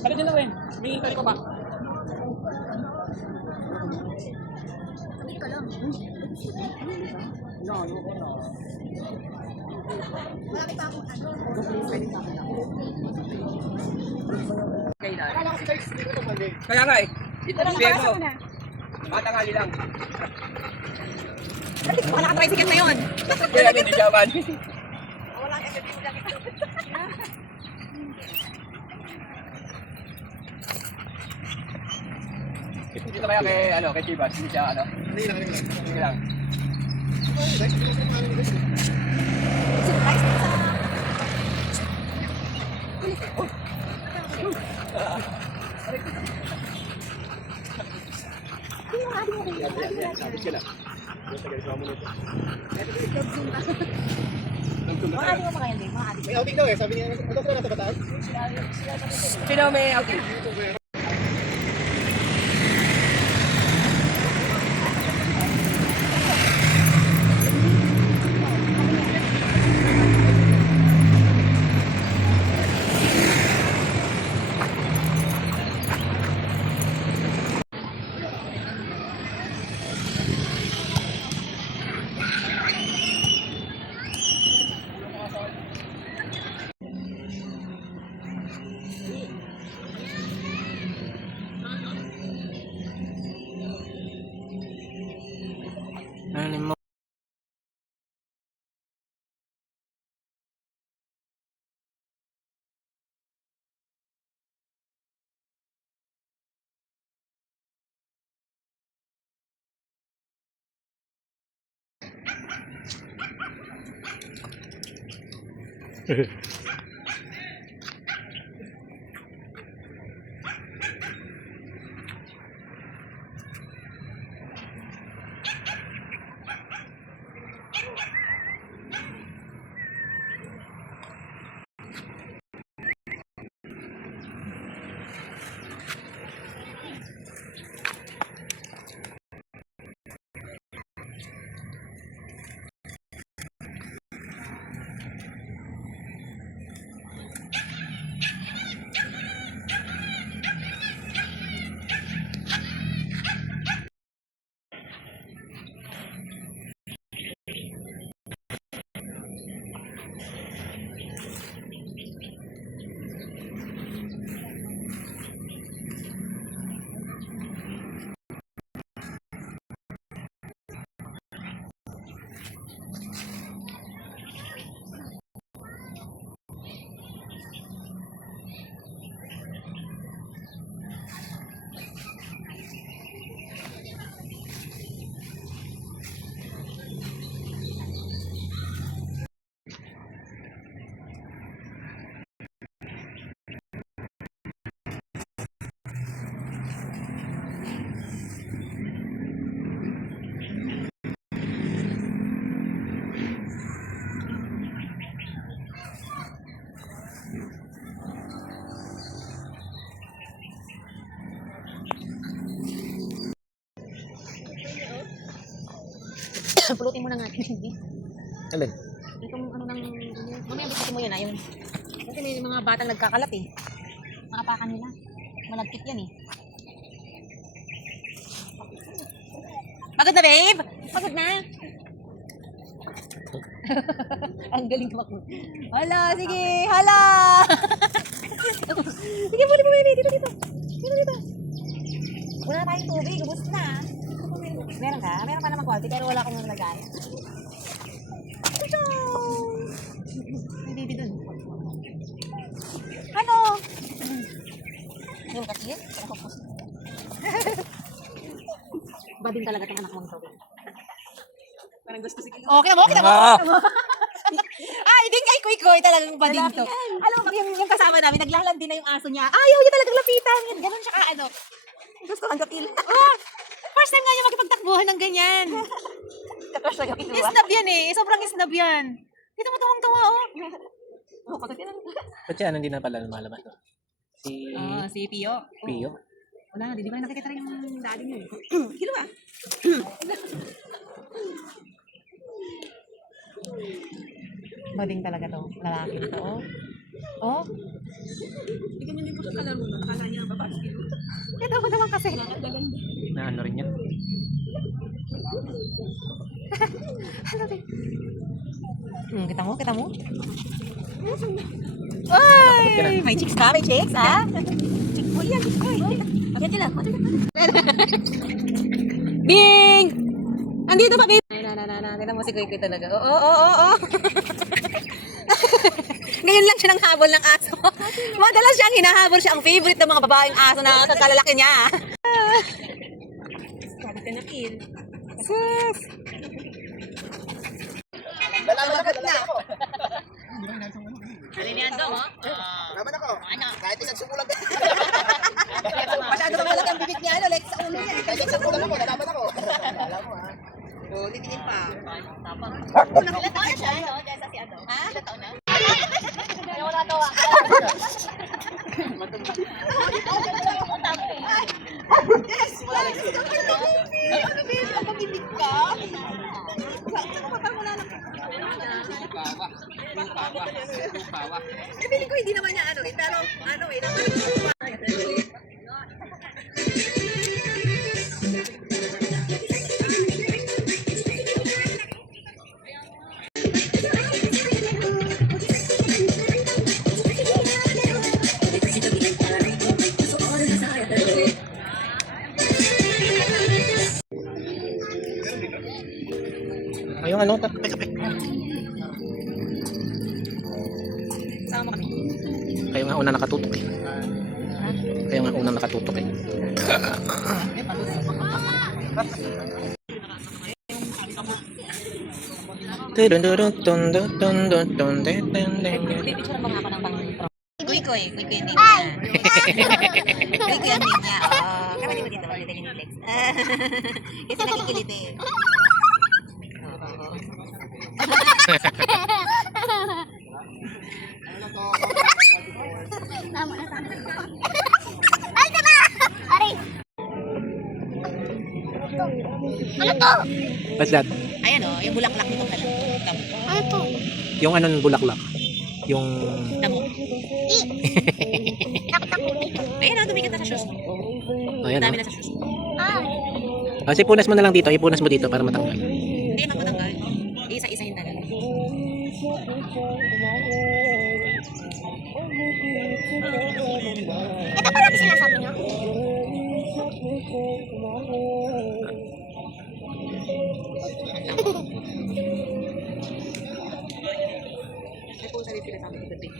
Kali din lang rin. May kali ko pa. Ito lang. Malaki pa akong ano. Kaya nga eh. Ito lang bebo. Matangali lang. Baka naka-tricycle na yun. Kaya hindi jaman. Wala ka lang. Dito kaya kay ano, kay Chivas, hindi siya ano. Hindi lang. Surprise sa... Sabi sila. Mga ating mo pa kaya, Dave? Mga ating. May outing daw eh, sabi niya, ito sila nasa Bataan? Sino may outing? Ano mo? Pulutin mo na nga. Hindi. Alin? Itong ano nang... Mamaya bisitin mo yun, ayun. Kasi may mga batang nagkakalat eh. Makapakan nila. Malagkit yan eh. Pagod na, babe? Pagod na? Ang galing tumakbo. Hala, sige. Hala! Sige, muli mo, baby. Dito, dito. Dito. Wala na tayong tubig. Ubus na. Meron ka? Meron ka naman quality pero wala akong nalagay. Ito! May baby dun. Ano? Yung kasi? Bading talaga itong anak mong to. Parang gusto sige. Okay mo? Kita mo? Ay, din kay Kuy talagang bading to. Alam mo, yung kasama namin, naglalandi na yung aso niya. Ayaw niya talagang lapitan. Ganun siya ka, ano. Gusto kang kapil. First time nga niya makipagtakbuhan ng ganyan. Kakrush na kapil. Isnab yan eh. Sobrang isnab yan. Dito mo tawang-tawa, oh. Ba't siya, hindi na pala lumalabas? No? Si Pio. Pio? Wala, di ba nakikita rin yung daddy niyo? Kilo ba? Bading talaga to. Lalaki to, oh. Oh, Hindi ganyan din po sa kalaro na. Kala niya babasket. ito ko naman kasi. Na ano rin yan. Ano rin? Kita mo, kita mo? Ay, may chicks ka, may chicks, ha? Chick boy yan, chick boy. Yan sila. Bing! Andito pa, Bing! Tignan mo si Kuy talaga. Oo. Ngayon lang siya nang habol ng aso. Madalas siyang hinahabol siya. Ang favorite ng mga babaeng aso na kakalaki niya. Sabi ka na, Kill. Sus! Lalaban na. Alinihan daw, ha? Laban ako. Kahit nagsumulang. Masyado naman ang bibig niya, like sa ulo niya. Kahit nagsumulang ako, lalaban ako. Alam mo ha. Oh, titingin pa. Ilan taon na siya? No? Dahil sa si ano? Ha? Ilan taon na? Yung wala tawa. Yes! Wala na kasi kami na baby! Ano baby? Ang pabibig ka? Saan ka parang wala lang. Eh, feeling ko hindi naman niya ano eh. Pero ano eh. Yung ano, kape. Sama kami. Kayo nga una nakatutok eh. Kayo nga una nakatutok eh. Pipicture mo nga ako ng pang-pro. Kuy-kuy yung name niya. Kuy-kuy yung name niya. Oh, kapatid mo dito. Dito yung flex. Kasi nakikilit eh. Ay, tama! Aray! Ano to? What's that? Ayan o, yung bulaklak nitong tamo. Ano to? Yung anong bulaklak? Yung... Tamo. Taktak dito. Ayan o, dumikat na sa shoes mo. Ayan Dami o. na sa shoes mo. Ah, Kasi punas mo na lang dito. Ipunas mo dito para matanggal. Hindi naman matanggal. Isa-isahin talaga. ito pala ang sinasabi niyo. May po sabi sila sa amin sa big.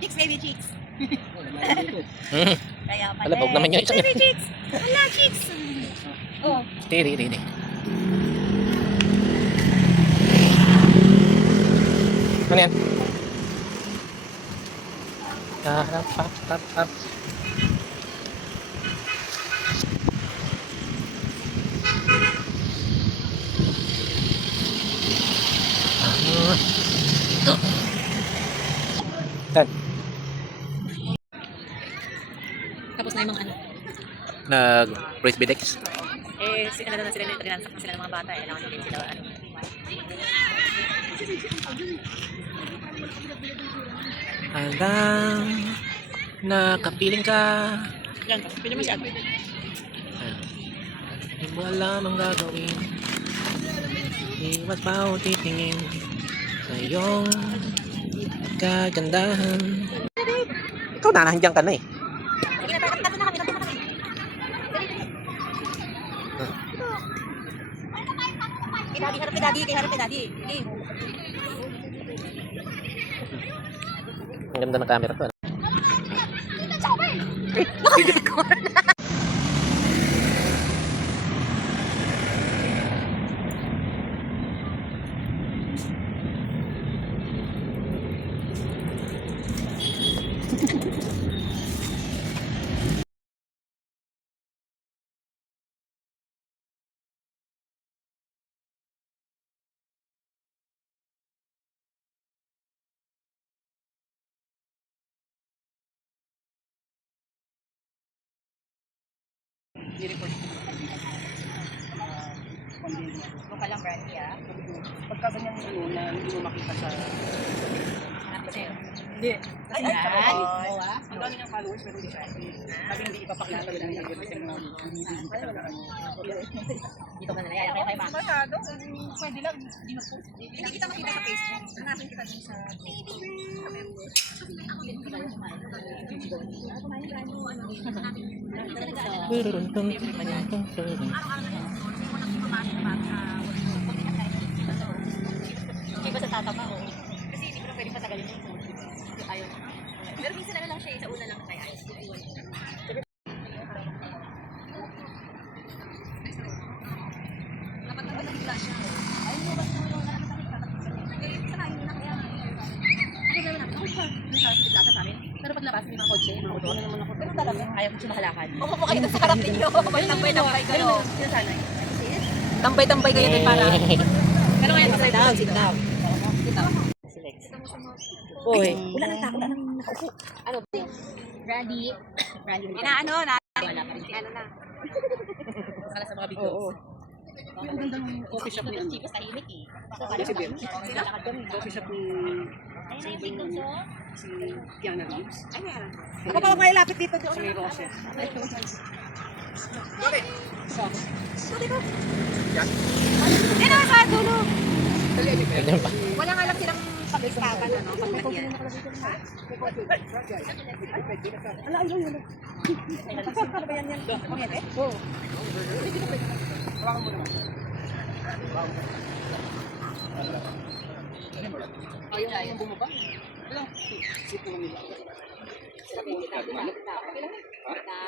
Chicks, baby chicks. Kaya pala. Alabog naman yung isa. Baby chicks. Wala chicks. Oh. Tiri. Ano yan? Tap. Tan. Tapos na yung mga ano. Nag-praise bidex. Eh, sila na sila nagtagansak na sila ng mga bata eh. Kailangan din sila ano. Alam, nakapiling ka. Yan, pwede mo siya. Hindi mo alam ang gagawin. Iwas pa o titingin sa iyong kagandahan. Ikaw na, nandiyan ka na eh. Sige na, tatlo na kami. Harap kay daddy. Okay. Ang ganda ng camera to. Nakakakor. i-report ko. Mukha lang brandy ah. Pagka ganyan ano, na hindi mo makita sa... Hindi. Ay, Yan. oo ah. Ang dami ng followers, pero hindi siya. Sabi hindi ipapakita lang yung video kasi mga Dito ka nalayaya kayo kay Ma. Masyado. Pwede lang. Hindi mag-post. Hindi kita makita sa Facebook. Hanapin kita dun sa... Hindi ba sa tatama o? Kasi hindi ko na pwede patagalin yung phone. Ayaw. Pero minsan lang siya, sa una lang kay Ice. Dapat naman nagla siya. Pero paglabas, may mga kotse, mga auto. Pero talaga, Ayaw ko siya makalakad. umupo kayo sa harap ninyo. Tambay-tambay kayo. Sinasanay. Tambay-tambay kayo din para... Pero ngayon, sit down, sit down. Uy. Wala nang tao, wala nang nakaupo. Ano? Brandy. Brandy. Inaano na? Wala pa rin. Ano na? Sala sa mga big dogs. Ang ganda ng coffee shop ni ano. Chicos tahimik eh. Kasi Ben, Lalakad kami. coffee shop ni Ayun ang big dogs oh. si Kiana Reeves. Ay, meron. Ako pa may lapit dito. Si Rose. Eh, naman sa dulo. Ganyan pa. Wala nga lang silang pag-istakan, ano, paglagyan. Ala, ayun, yun. Ano ba yan yan? Pangete? Oo. Hawakan mo naman. Ayaw mo bumaba. Wala. Sipo nila.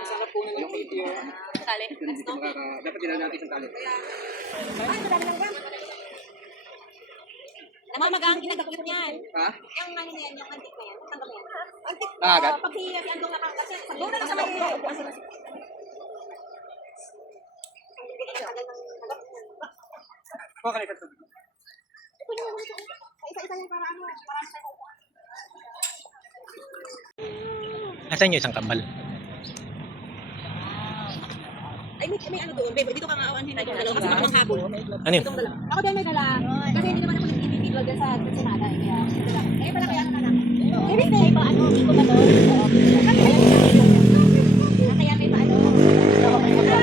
Sarap po na ng video. Sali. Let's go. Dapat dinala natin isang tali. Ay, madami lang ba? Namamagang ginagapit niyan. Ha? Yung ano na yan, yung antik na yan. Tanggal yan. Antik. Agad? Pag si Andong nakakasi, Doon na lang sa may... Kuha ka na isang tubig. Isa-isa yung para ano, para sa... Nasaan yung isang kambal? Ay, may ano doon. Babe, dito ka nga awan hindi ko dalawa kasi baka manghabol. Ano yun? Itong dalawa. Ako din may dala. Kasi hindi naman ako individual dyan sa Senada. Kaya, dala. Eh, pala kaya na lang. Kaya may paano, hindi ko ba to? Kaya may paano.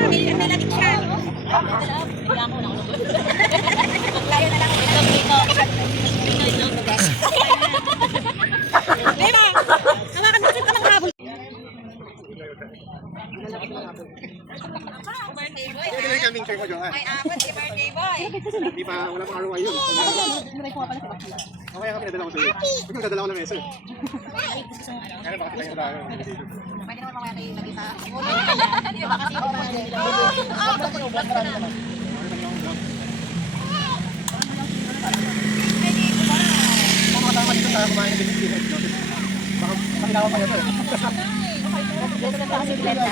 May latik siya. Bigla mo na ako. Maglayo na lang ako dito. Ito, the best. Diba? Hawakan mo kasi ka manghabol. Birthday boy. Ito na yung kaming kayo mo, Johan. May apat si birthday boy. Hindi pa, wala pang ROI yun. Mamaya ka pinadala ko sa'yo. Huwag yung dadala ko ng mesa. Kaya baka tayo tayo. Pwede naman mamaya kayo mag-isa. Di ba kasi yung mga nila? Tama dito tayo kumain ng bilis. Baka pakilawan pa ito. Kasi blenda.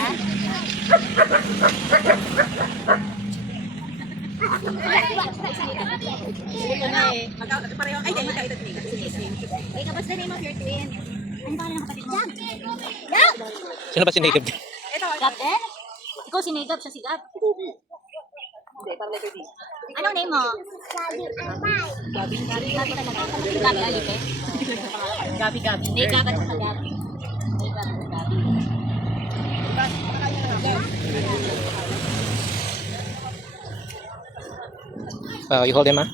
Ito na eh. Pareho. Ay, hindi. Magkaitat ni. Wait, what's the name of your twin? Ano ba ng kapatid mo? Gab! Sino ba si Naked? Ito. Gab din? Ikaw si Gab, siya si Gab. Hindi, parang letter D. Anong name mo? Gabi. Gabi talaga. Gabi Alipe. Gabi. Hindi, Gab at saka Gabi. Hindi, Gabi. You hold him, ha?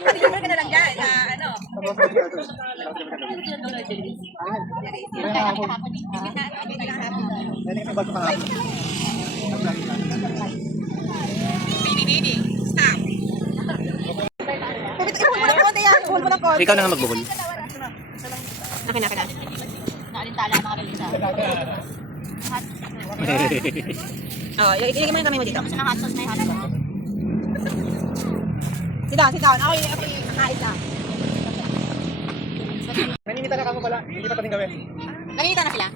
Patigil ka na lang dyan. Ano? Baby. Stop. Ihul mo ng konti yan. Ihul mo ng konti. Ikaw na nga magbuhol. Akin. Naalintala mga balisa. Oh, iligay mo yung kamay mo dito. Kasi naka-hot sauce na yung hot sauce. Sit down. Ako kakain lang. Naninita na ka mo pala. Hindi pa pating gawin. Nangita na sila?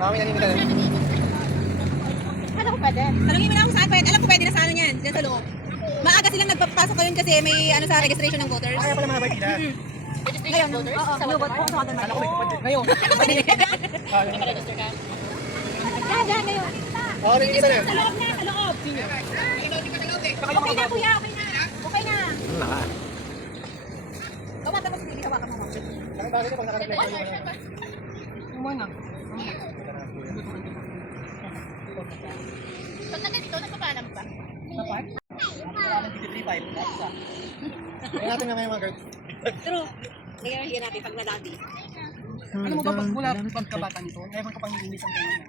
Kami naninita na. Ano ko pwede? Talungin mo na kung saan pwede. Alam ko pwede na sa ano yan. Diyan sa loob. Maaga silang nagpapasok ko yun kasi may ano sa registration ng voters. Kaya pala mga bike na. Registration voters? Sa watermark? Ngayon. Nakaregister ka? Yan, ngayon. Oo, nakikita na. Sa loob na, sa loob. Okay na, kuya, okay na. Okay na. Naka. Kamata mo sige hawakan mo. Ang bagay na pag nakalagay tayo. Muna. Pag nandito, nagpapalam ba? Kaya natin na ngayon mga girl. True. Ngayon natin pag nadati. Alam mo ba, pag mula pagkabata nito, never ko pang nilinis ang ganyan.